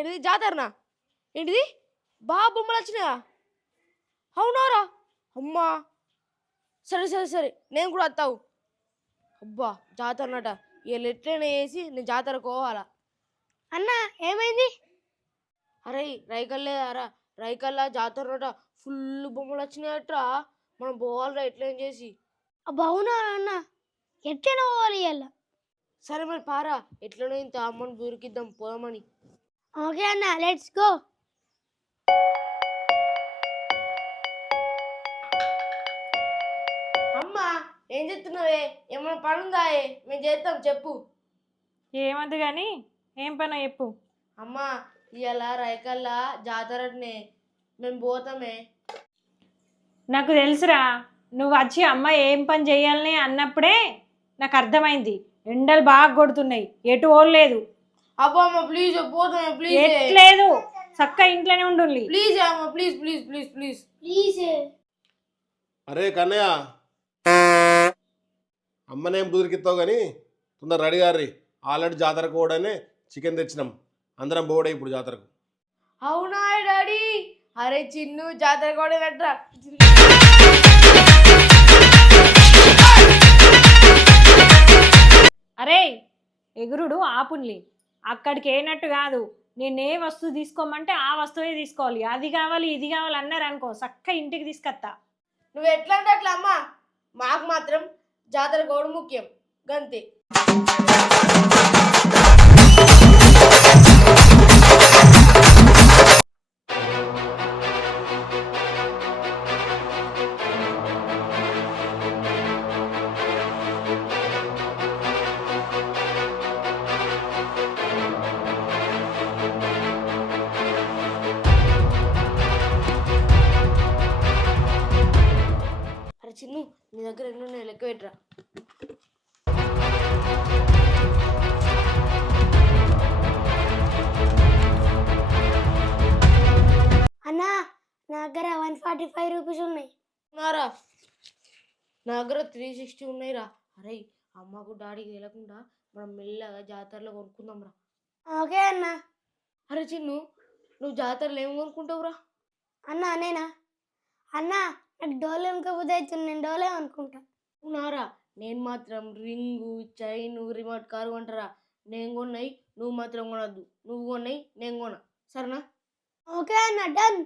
ఏంటిది? జాతరనా? ఏంటిది? బాగా బొమ్మలు వచ్చినాయా? అవునారా? అమ్మా! సరే సరే సరే నేను కూడా వస్తావు అబ్బా జాతరనట. వీళ్ళు ఎట్లయినా వేసి నేను జాతరకు పోవాలా. అన్న ఏమైంది? అరే రైకల్లేదారా రైకల్లా జాతరనట ఫుల్ బొమ్మలు వచ్చినాయట్రా. మనం పోవాలిరా ఎట్లయినా చేసి. అబ్బా అవునా అన్న? ఎట్లైనా పోవాలి ఇవాళ సరే మరి పారా ఎట్లనో ఇంత అమ్మని బూరికిద్దాం పోదామని. ఓకే అన్న లెట్స్ గో అమ్మా ఏం చెప్తున్నావే ఏమైనా పని ఉందాయే మేము చేస్తాం చెప్పు. ఏమద్దు కానీ ఏం పనో చెప్పు. అమ్మా ఇవాళ రైకల్లా జాతరనే మేము పోతామే. నాకు తెలుసురా నువ్వు వచ్చి అమ్మ ఏం పని చేయాలని అన్నప్పుడే నాకు అర్థమైంది. ఎండలు బాగా కొడుతున్నాయి. ఎటు ఓడలేదు అబ్బా అమ్మ ప్లీజ్ పోతామే ప్లీజ్ ఎట్లేదు. చక్క ఇంట్లోనే ఉండుండి. ప్లీజ్ అమ్మ please please please please please అరే కన్నయ్య. అమ్మనేం కుదిరికిస్తావు కానీ తొందర రెడీ గారి ఆల్రెడీ జాతరకు పోవడానే చికెన్ తెచ్చినాం. అందరం పోవడే ఇప్పుడు జాతరకు. అవునా డాడీ? అరే చిన్ను జాతర కూడా కట్టరా అరే ఎగురుడు ఆపుల్ని అక్కడికి ఏనట్టు కాదు. నేను ఏ వస్తువు తీసుకోమంటే ఆ వస్తువే తీసుకోవాలి. అది కావాలి ఇది కావాలి అన్నారు అనుకో చక్క ఇంటికి తీసుకొస్తా నువ్వు ఎట్లా అంటే అట్లా అమ్మా. మాకు మాత్రం జాతర గోడు ముఖ్యం. గంతే. చిన్ను నీ దగ్గర ఎన్ని ఉన్నాయి? లెక్క పెట్టరా. అన్న నా దగ్గర వన్ ఫార్టీ ఫైవ్ రూపీస్ ఉన్నాయి. ఉన్నారా? నా దగ్గర త్రీ సిక్స్టీ ఉన్నాయిరా అరే అమ్మకు డాడీకి తెలియకుండా మనం మెల్లగా జాతరలో కొనుక్కుందాం రా. ఓకే అన్న. అరే చిన్ను నువ్వు జాతరలో ఏం కొనుక్కుంటావురా? అన్న నేనా? అన్న నాకు డోలే అనుకోబుద్ది అవుతుంది నేను డోలే అనుకుంటా. ఉన్నారా నేను మాత్రం రింగు చైన్ రిమోట్ కారు కొంటారా? నేను కొన్నాయి నువ్వు మాత్రం కొనద్దు. నువ్వు కొన్నాయి నేను కొన. సరేనా? ఓకే అన్న డన్.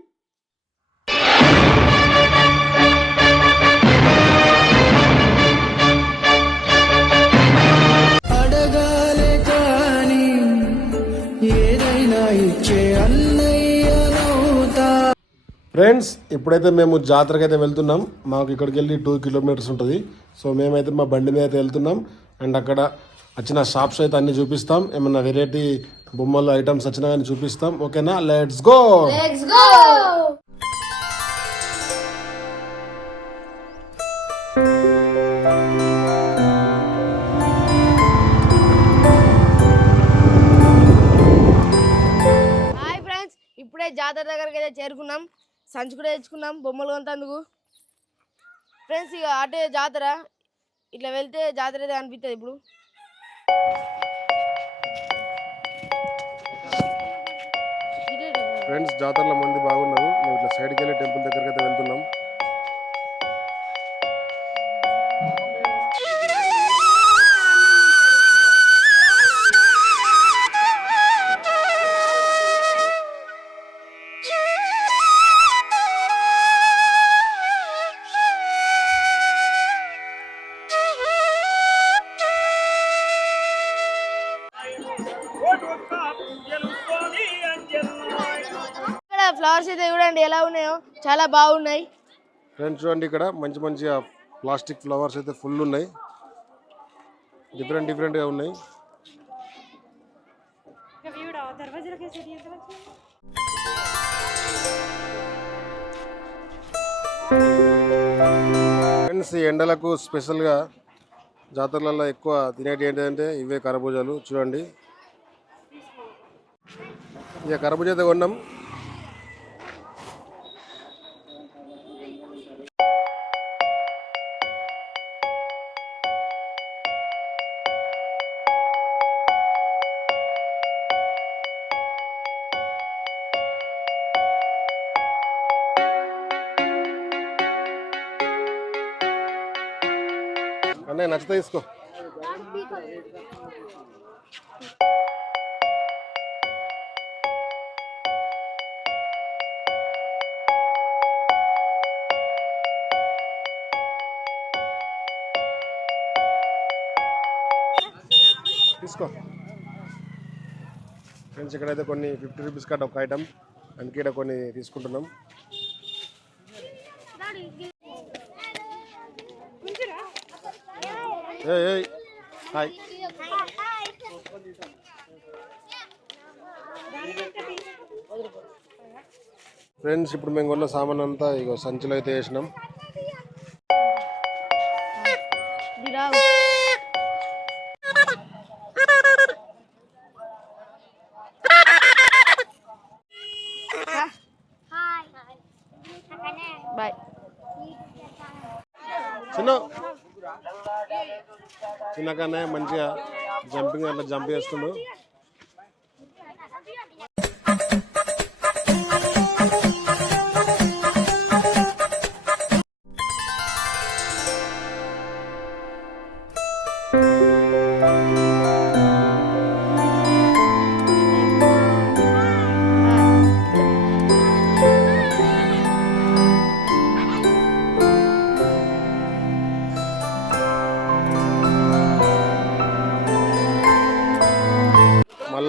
ఫ్రెండ్స్ ఇప్పుడైతే మేము జాతరకి అయితే వెళ్తున్నాం. మాకు ఇక్కడికి వెళ్ళి టూ కిలోమీటర్స్ ఉంటుంది. సో మేమైతే మా బండి మీద అయితే వెళ్తున్నాం. అండ్ అక్కడ వచ్చిన షాప్స్ అయితే అన్ని చూపిస్తాం. ఏమన్నా వెరైటీ బొమ్మలు ఐటమ్స్ వచ్చినా కానీ చూపిస్తాం. ఓకేనా లెట్స్ గో హాయ్ ఫ్రెండ్స్ ఇప్పుడే జాతర దగ్గరికి అయితే చేరుకున్నాం. సంచి కూడా తెచ్చుకున్నాం. బొమ్మలు కొంతందుకు. ఫ్రెండ్స్ ఇక అటే జాతర. ఇట్లా వెళ్తే జాతర అయితే అనిపిస్తుంది ఇప్పుడు. ఫ్రెండ్స్ జాతరలో మంది బాగున్నారు. మేము ఇట్లా సైడ్కి వెళ్ళి టెంపుల్ దగ్గరికి అయితే ఫ్లవర్స్ అయితే చూడండి ఎలా ఉన్నాయో. చాలా బాగున్నాయి. ఫ్రెండ్స్ చూడండి ఇక్కడ మంచి మంచి ప్లాస్టిక్ ఫ్లవర్స్ అయితే ఫుల్ ఉన్నాయి. డిఫరెంట్ డిఫరెంట్గా ఉన్నాయి. ఫ్రెండ్స్ ఈ ఎండలకు స్పెషల్గా జాతరలలో ఎక్కువ తినేటి ఏంటంటే ఇవే కరబూజాలు చూడండి. ఇక కరబూజ అయితే కొన్నాం. అన్నయ్య నచ్చితే తీసుకో. తీసుకో. ఫ్రెండ్స్ ఇక్కడైతే కొన్ని ఫిఫ్టీ రూపీస్ కట్ ఒక ఐటమ్ అందుకే ఇక్కడ కొన్ని తీసుకుంటున్నాం. హాయ్. ఫ్రెండ్స్ ఇప్పుడు మేము కొన్న సామాన్ అంతా ఇగో సంచిలో అయితే వేసినాం. బాయ్ చిన్న తినగానే మంచిగా జంపింగ్ అట్లా జంప్ చేస్తుండు.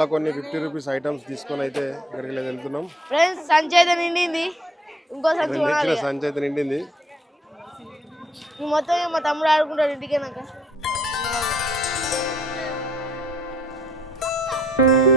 మళ్ళీ కొన్ని ఫిఫ్టీ రూపీస్ ఐటమ్స్ తీసుకొని అయితే ఇక్కడికి వెళ్తున్నాం. ఫ్రెండ్స్ సంచి అయితే నిండింది ఇంకో సంచి కొనాలి సంచి అయితే నిండింది. మొత్తం మా తమ్ముడు ఆడుకుంటాడు ఇంటికేనాక ఫ్రెండ్స్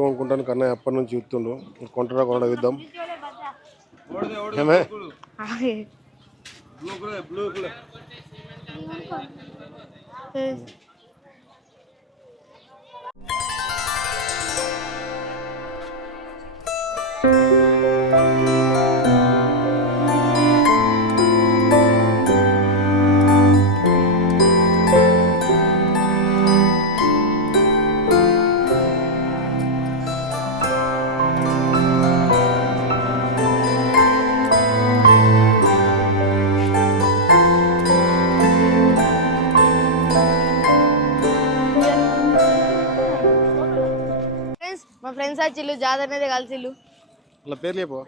కొన్ని రింగులు కొనుక్కుంటాను కన్నయ్య అప్పటి నుంచి చూస్తుండు కొంటారా కొనడా ఏమే? ఆగే. ఏ, వచ్చిల్లు జాతర అనేది కలిసిల్లు. పేరు లేపో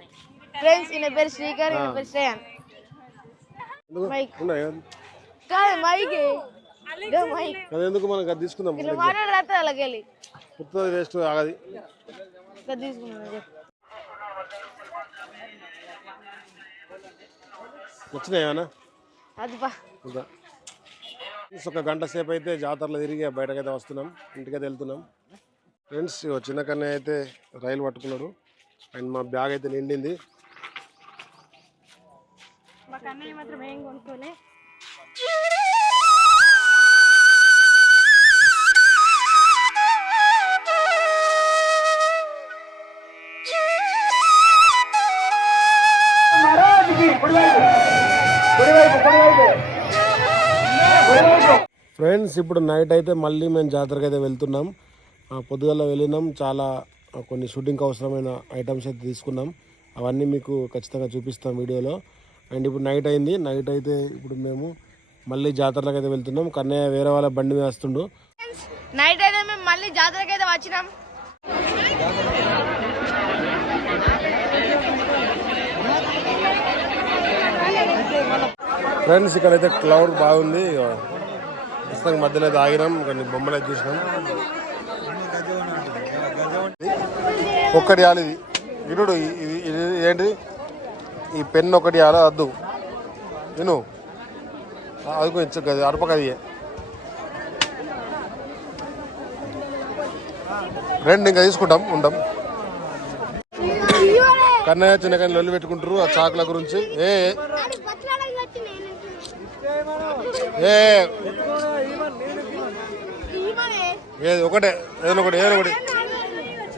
ఫ్రెండ్స్ ఈయన పేరు శ్రీకర్ ఈయన పేరు శ్రేయన్. మైక్. కాదు మైక్. మైక్. అది ఎందుకు మనం అది తీసుకుందాం ఇట్లా వెళ్ళి వేస్ట్ ఆగది. అది ఒక గంట సేపు అయితే జాతరలో తిరిగి బయటకైతే వస్తున్నాం ఇంటికైతే వెళ్తున్నాం. ఫ్రెండ్స్ చిన్న కన్నయ్య అయితే రైలు పట్టుకున్నాడు. అండ్ మా బ్యాగ్ అయితే నిండింది. మా కన్నయ్య మాత్రం ఏం కొనుక్కోలే. ఫ్రెండ్స్ ఇప్పుడు నైట్ అయితే మళ్ళీ మేము జాతరకి అయితే వెళ్తున్నాం. పొద్దుగల వెళ్ళినాం. చాలా కొన్ని షూటింగ్కి అవసరమైన ఐటమ్స్ అయితే తీసుకున్నాం. అవన్నీ మీకు ఖచ్చితంగా చూపిస్తాం వీడియోలో. అండ్ ఇప్పుడు నైట్ అయింది. నైట్ అయితే ఇప్పుడు మేము మళ్ళీ జాతరలకు అయితే వెళ్తున్నాం. కన్నయ్య వేరే వాళ్ళ బండి మీద వస్తుండు. నైట్ అయితే మేము మళ్ళీ జాతరకి అయితే వచ్చినాం. ఫ్రెండ్స్ ఇక్కడైతే క్లౌడ్ బాగుంది. ప్రస్తుతం మధ్యలో అయితే ఆగినాం. కొన్ని బొమ్మలు అయితే చూసినాం. ఒక్కటి ఇవ్వాలి ఇది. ఇరుడు ఏంటి ఈ పెన్ ఒకటి ఇవ్వాలి వద్దు. విను. అది కొంచెం అది అడపకది రెండు ఇంకా తీసుకుంటాం ఉండం. కన్నయ్య చిన్న కన్నా లొల్లి పెట్టుకుంటారు ఆ చాకుల గురించి. ఏ ఏ. ఏది ఒకటే ఏదైనా ఒకటి ఏదో ఒకటి.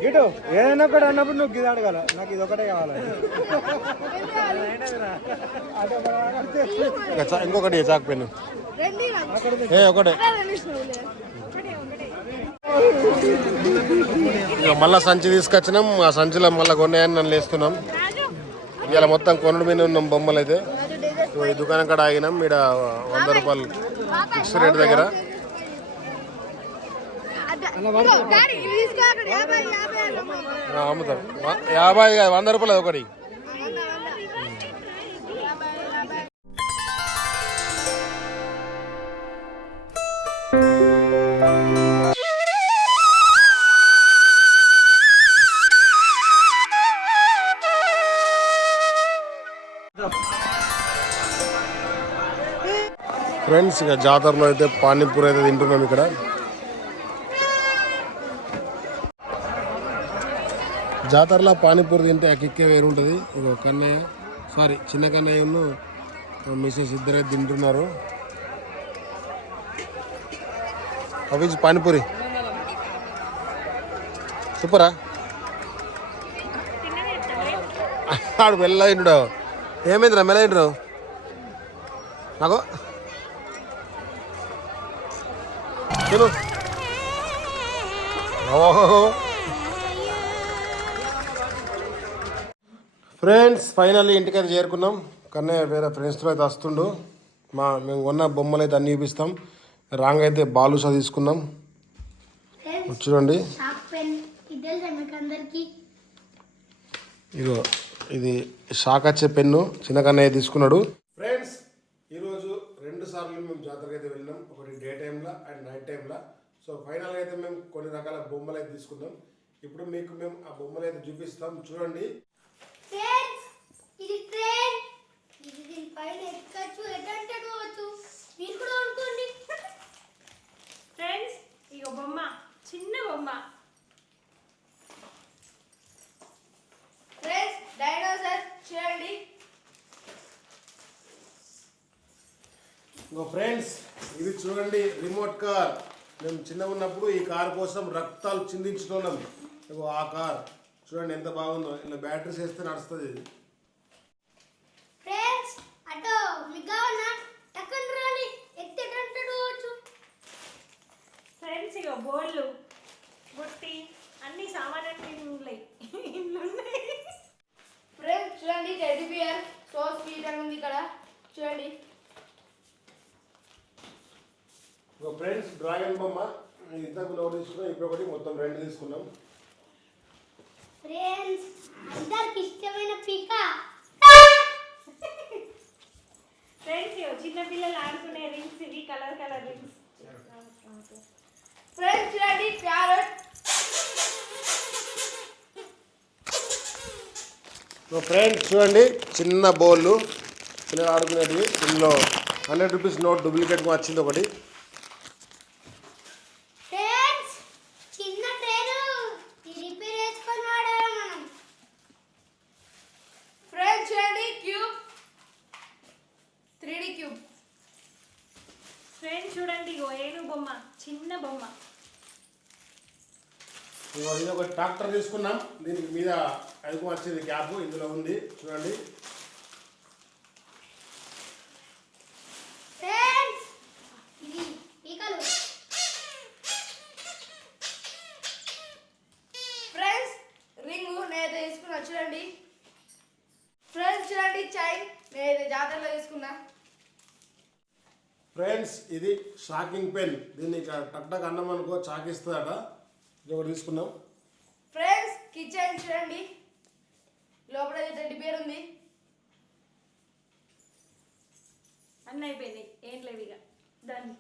ఇటు ఏదైనా ఒకటి అన్నప్పుడు నువ్వు ఇది అడగాల. నాకు ఇది ఒకటే కావాలి. ఇంకొకటి చాక్ పెన్ను. రెండు నాకు. ఏ ఒకటే. ఇక మళ్ళా సంచి తీసుకొచ్చినాం. ఆ సంచిలో మళ్ళీ కొన్నాయని నన్ను లేస్తున్నాం. ఇలా మొత్తం కొనుడు మీద ఉన్నాం బొమ్మలు అయితే ఈ దుకాణం కాడ ఆగినాం. ఈడ వంద రూపాయలు ఫిక్స్ రేట్ దగ్గర ఇదిగో, డాడీ, ఇవి తీసుకో అక్కడ యాభై యాభై అన్నమ్మా. ఆ, అమ్ముతారు. యాభై కాదు, వంద రూపాయలు ఒకటి. ఫ్రెండ్స్ ఇక జాతరలో అయితే పానీపూరి అయితే తింటున్నాం ఇక్కడ. జాతరలో పానీపూరి తింటే ఆ కిక్కే వేరు ఉంటుంది. ఇక కన్నయ్య సారీ చిన్న కన్నయ్యను మిసెస్ ఇద్దరే తింటున్నారు. అవి పానీపూరి. సూపరా? ఆడు మెల్ల తింటుడు ఏమైందిరా మెల్ల తింటున్నావు? నాకు? తిను. ఓహో. ఫ్రెండ్స్ ఫైనల్లీ ఇంటికైతే చేరుకున్నాం. కన్నయ్య వేరే ఫ్రెండ్స్తో అయితే వస్తుండు మా మేము కొన్న బొమ్మలు అయితే అన్ని చూపిస్తాం. రాంగ్ అయితే బాలుసా తీసుకున్నాం చూడండి. షార్ప్ పెన్ ఇది తెలుసా మీకు అందరికి? ఇగో ఇది షాక్ వచ్చే పెన్ను. చిన్న కన్నయ్య తీసుకున్నాడు. ఫ్రెండ్స్ ఈరోజు రెండు సార్లు మేము జాతరకి అయితే వెళ్ళినాం. ఒకటి డే టైంలో అండ్ నైట్ టైంలో. సో ఫైనల్గా అయితే మేము కొన్ని రకాల బొమ్మలు అయితే తీసుకున్నాం ఇప్పుడు మీకు మేము ఆ బొమ్మలు అయితే చూపిస్తాం. చూడండి. ఫ్రెండ్స్ ఇది ట్రైన్ ఇది దీనిపైన ఎక్కచ్చు ఎటంటే పోవచ్చు. మీరు కూడా అనుకోండి ఫ్రెండ్స్ ఇక బొమ్మ చిన్న బొమ్మ. ఫ్రెండ్స్ డైనోసార్ ఇంకో ఫ్రెండ్స్ ఇది చూడండి రిమోట్ కార్ మేము చిన్నగా ఉన్నప్పుడు ఈ కార్ కోసం రక్తాలు చిందించుకున్నాం. ఇగో ఆ కార్. చూడండి ఎంత బాగుందో. ఇలా బ్యాటరీస్ వేస్తే నడుస్తుంది ఇది. ఫ్రెండ్స్ అటో టక్కన ఫ్రెండ్స్ ఇక బోళ్ళు బుట్టి అన్ని సామాన్లు ఉన్నాయి. ఇంట్లో ఉన్నాయి. ఫ్రెండ్స్ చూడండి టెడ్డీ బియర్ సో స్వీట్ అని ఉంది ఇక్కడ. చూడండి. ఫ్రెండ్స్ డ్రాగన్ బొమ్మ. ఇంతకు ఒకటి తీసుకున్నాం ఇప్పుడు ఒకటి మొత్తం రెండు తీసుకున్నాం. ఫ్రెండ్స్ ఇగో చిన్న పిల్లలు ఆడుకునే రింగ్స్ ఇవి కలర్ కలర్ రింగ్స్ ఫ్రెండ్స్ చూడండి ప్యారెట్ సో ఫ్రెండ్స్ చూడండి చిన్న బౌల్ పిల్లలు ఆడుకునేటివి ఇందులో హండ్రెడ్ రూపీస్ నోట్ డూప్లికేట్ వచ్చింది ఒకటి ఫ్రెండ్స్ చిన్న ట్రైన్ ఇది రిపేర్ చేసుకొని వాడాలి మనం ఫ్రెండ్స్ చూడండి cube three D cube friends చూడండి ఇగో ఏను బొమ్మ చిన్న బొమ్మ. ఇది ఒక ట్రాక్టర్ తీసుకున్నాం. దీనికి మీద అదుపు వచ్చింది క్యాప్ ఇందులో ఉంది. చూడండి. ఫ్రెండ్స్ ఇది పీకలు. ఫ్రెండ్స్ రింగ్ నేనైతే తీసుకున్నా చూడండి. ఫ్రెండ్స్ చూడండి చైన్ నేనైతే జాతరలో తీసుకున్నా. ఫ్రెండ్స్ ఇది షాకింగ్ పెన్. దీన్ని ఇక టక్ టక్ అన్నం అనుకో చాకిస్తుందట. ఇది ఒకటి తీసుకున్నాం ఫ్రెండ్స్ కిచెన్ చూడండి. లోపల టెడ్డీ బియర్ ఉంది అన్నీ అయిపోయినాయి. ఏం లేవు ఇక. దాన్ని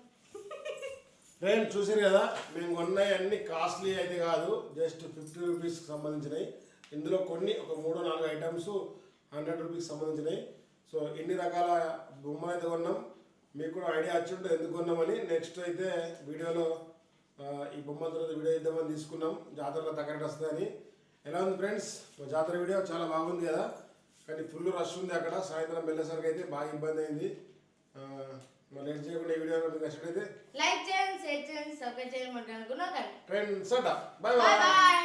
ఫ్రెండ్స్ చూసారు కదా మేము కొన్నాయి అన్ని కాస్ట్లీ అయితే కాదు. జస్ట్ ఫిఫ్టీ రూపీస్కి సంబంధించినవి. ఇందులో కొన్ని ఒక మూడు నాలుగు ఐటమ్స్ హండ్రెడ్ రూపీస్కి సంబంధించినవి. సో ఎన్ని రకాల బొమ్మలు అయితే కొన్నాం? మీకు కూడా ఐడియా వచ్చి ఉంటుంది ఎందుకు కొన్నామని నెక్స్ట్ అయితే వీడియోలో ఈ బొమ్మల తర్వాత వీడియో ఇద్దామని తీసుకున్నాం. జాతరలో తగ్గట్టు వస్తుందని. ఎలా ఉంది ఫ్రెండ్స్? జాతర వీడియో చాలా బాగుంది కదా. కానీ ఫుల్ రష్ ఉంది అక్కడ. సాయంత్రం వెళ్ళేసరికి అయితే బాగా ఇబ్బంది అయింది. మరి లేట్ చేయకుండా ఈ వీడియో మీకు నచ్చినట్లయితే లైక్ చేయండి షేర్ చేయండి subscribe set bye bye. Bye bye.